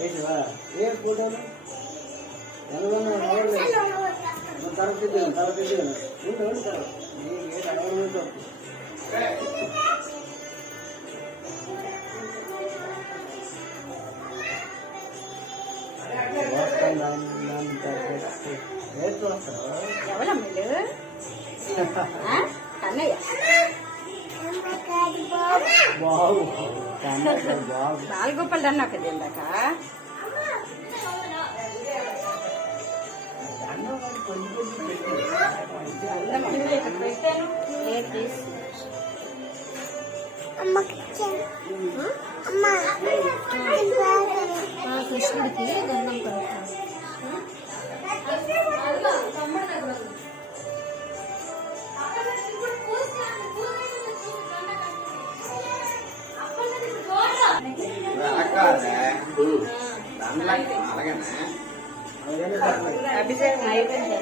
ఏ ఫోటోలు ఎలా తలపెట్టి ఉంటారు ఎవరమ్మా అన్నయ్య బాబు నాలుగు రూపాయలు అన్నా కదా ఇందాక కృష్ణుడికి గంధం కలుపుతాం. అభిషేకం అయిపోయింది.